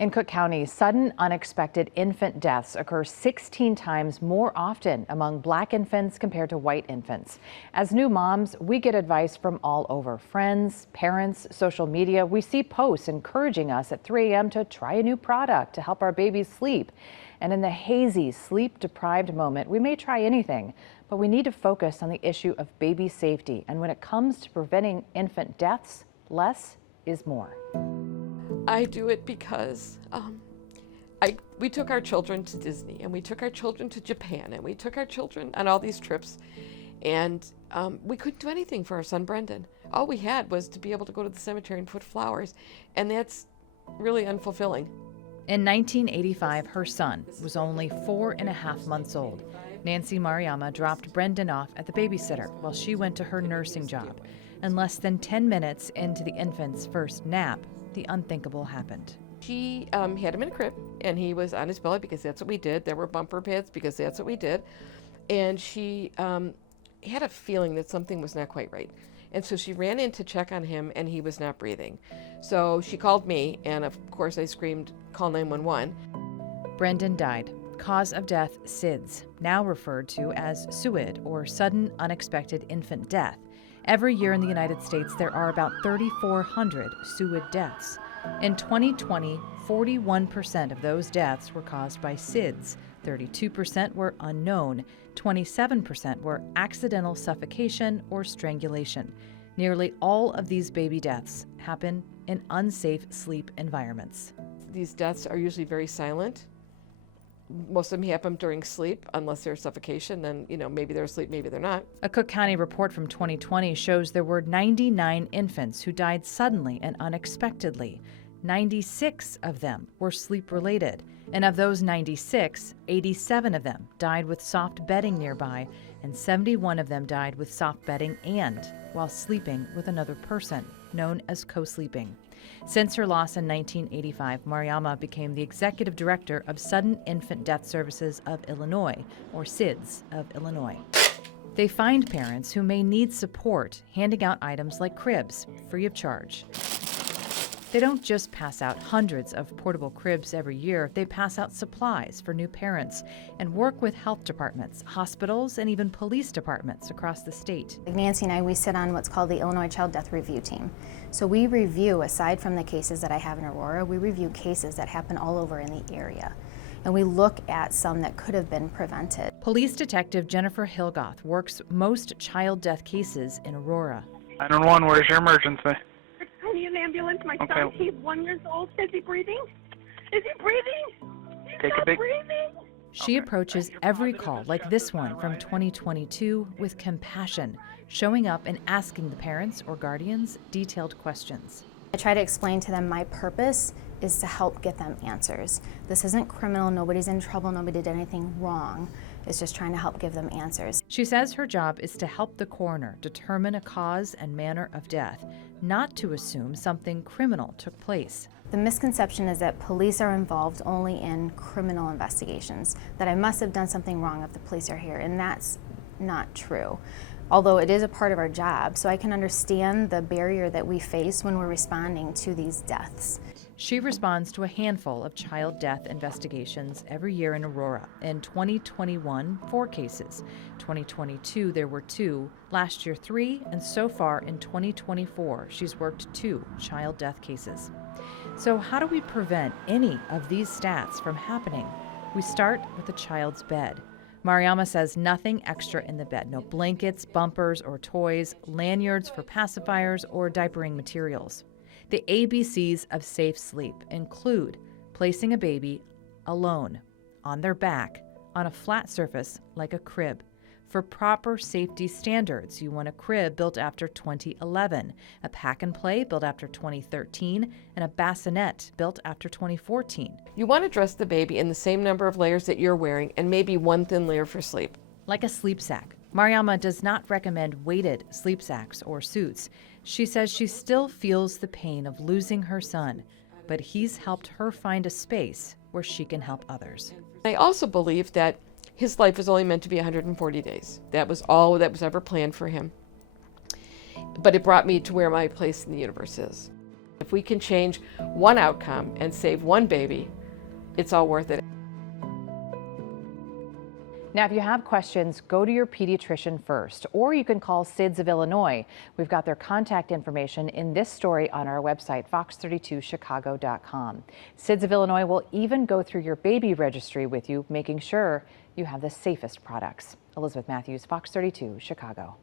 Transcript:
In Cook County, sudden unexpected infant deaths occur 16 times more often among Black infants compared to white infants. As new moms, we get advice from all over: friends, parents, social media. We see posts encouraging us at 3 a.m. to try a new product to help our babies sleep. And in the hazy, sleep-deprived moment, we may try anything, but we need to focus on the issue of baby safety. And when it comes to preventing infant deaths, less is more. I do it because we took our children to Disney, and we took our children to Japan, and we took our children on all these trips, and we couldn't do anything for our son Brendan. All we had was to be able to go to the cemetery and put flowers, and that's really unfulfilling. In 1985, her son was only 4.5 months old. Nancy Maruyama dropped Brendan off at the babysitter while she went to her nursing job. And less than 10 minutes into the infant's first nap, the unthinkable happened. She had him in a crib, and he was on his belly because that's what we did. There were bumper pads because that's what we did. And she had a feeling that something was not quite right. And so she ran in to check on him, and he was not breathing. So she called me, and of course I screamed, "Call 911." Brendan died. Cause of death, SIDS, now referred to as SUID, or sudden unexpected infant death. Every year in the United States, there are about 3,400 SUID deaths. In 2020, 41% of those deaths were caused by SIDS, 32% were unknown, 27% were accidental suffocation or strangulation. Nearly all of these baby deaths happen in unsafe sleep environments. These deaths are usually very silent. Most of them happen during sleep, unless there's suffocation, then, maybe they're asleep, maybe they're not. A Cook County report from 2020 shows there were 99 infants who died suddenly and unexpectedly. 96 of them were sleep-related. And of those 96, 87 of them died with soft bedding nearby, and 71 of them died with soft bedding and while sleeping with another person, known as co-sleeping. Since her loss in 1985, Maruyama became the executive director of Sudden Infant Death Services of Illinois, or SIDS of Illinois. They find parents who may need support, handing out items like cribs, free of charge. They don't just pass out hundreds of portable cribs every year, they pass out supplies for new parents and work with health departments, hospitals, and even police departments across the state. Nancy and I, we sit on what's called the Illinois Child Death Review Team. So we review, aside from the cases that I have in Aurora, we review cases that happen all over in the area. And we look at some that could have been prevented. Police Detective Jennifer Hilgoth works most child death cases in Aurora. 911, where's your emergency? I need an ambulance. My son, he's 1 year old. Is he breathing? Is he breathing? He's not breathing. She approaches every call like this one from 2022 with compassion, showing up and asking the parents or guardians detailed questions. I try to explain to them my purpose is to help get them answers. This isn't criminal, nobody's in trouble, nobody did anything wrong. It's just trying to help give them answers. She says her job is to help the coroner determine a cause and manner of death, not to assume something criminal took place. The misconception is that police are involved only in criminal investigations, that I must have done something wrong if the police are here, and that's not true. Although it is a part of our job, so I can understand the barrier that we face when we're responding to these deaths. She responds to a handful of child death investigations every year in Aurora. In 2021, 4 cases. 2022, there were 2. Last year, 3. And so far in 2024, she's worked 2 child death cases. So how do we prevent any of these stats from happening? We start with the child's bed. Maruyama says nothing extra in the bed. No blankets, bumpers, or toys, lanyards for pacifiers, or diapering materials. The ABCs of safe sleep include placing a baby alone, on their back, on a flat surface like a crib. For proper safety standards, you want a crib built after 2011, a pack and play built after 2013, and a bassinet built after 2014. You want to dress the baby in the same number of layers that you're wearing, and maybe one thin layer for sleep. Like a sleep sack. Maruyama does not recommend weighted sleep sacks or suits. She says she still feels the pain of losing her son, but he's helped her find a space where she can help others. I also believe that his life was only meant to be 140 days. That was all that was ever planned for him. But it brought me to where my place in the universe is. If we can change one outcome and save one baby, it's all worth it. Now, if you have questions, go to your pediatrician first, or you can call SIDS of Illinois. We've got their contact information in this story on our website, fox32chicago.com. SIDS of Illinois will even go through your baby registry with you, making sure you have the safest products. Elizabeth Matthews, Fox 32, Chicago.